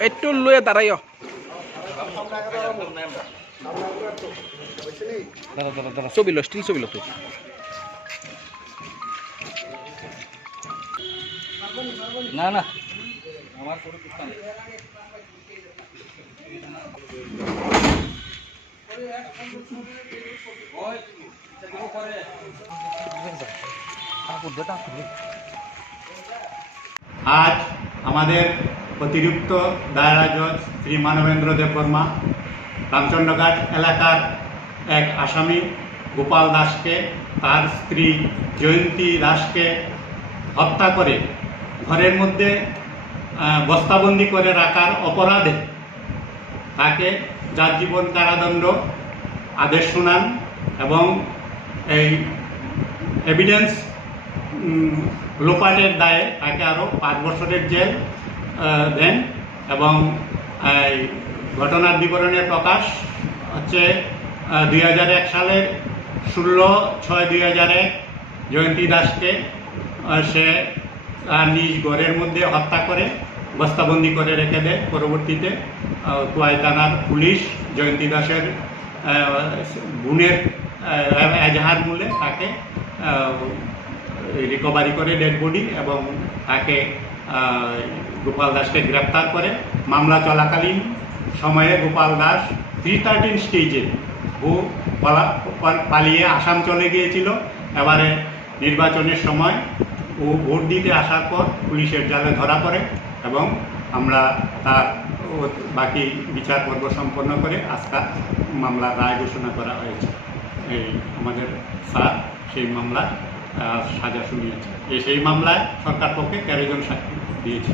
একটু লয়ে দাঁড়াইও ছবি লো স্টিল ছবি লো তুই না না। আমার কোনো কিছু নেই আজ আমাদের অতিরিক্ত দায়রা জজ শ্রী মানবেন্দ্র দেববর্মা, রামচন্দ্রঘাট এলাকার এক আসামি গোপাল দাসকে, তার স্ত্রী জয়ন্তী দাসকে হত্যা করে ঘরের মধ্যে বস্তাবন্দি করে রাখার অপরাধে তাকে যাবজ্জীবন কারাদণ্ড আদেশ শুনান এবং এই এভিডেন্স লোপাটের দায়ে তাকে আরও পাঁচ বছরের জেল দেন এবং ঘটনার বিবরণের প্রকাশ হচ্ছে দুই এক সালের ষোলো ছয় দুই হাজার এক জয়ন্তী দাসকে সে তার নিজ ঘরের মধ্যে হত্যা করে, বস্তাবন্দি করে রেখে দেয়। পরবর্তীতে কোয়াই থানার পুলিশ জয়ন্তী দাসের বোনের এজাহার মূলে তাকে রিকভারি করে ডেড বডি এবং তাকে গোপাল দাসকে গ্রেপ্তার করে। মামলা চলাকালীন সময়ে গোপাল দাস থ্রি থার্টিন স্টেজে ও পালা- পালিয়ে আসাম চলে গিয়েছিল। এবারে নির্বাচনের সময় ও ভোট দিতে আসার পর পুলিশের জালে ধরা পড়ে এবং আমরা তার বাকি বিচার পর্ব সম্পন্ন করে আজকাল মামলার রায় ঘোষণা করা হয়েছে। এই আমাদের স্যার, সেই মামলা সাজা শুনিয়েছে। এই সেই মামলায় সরকার পক্ষে তেরো জন সাক্ষী দিয়েছে।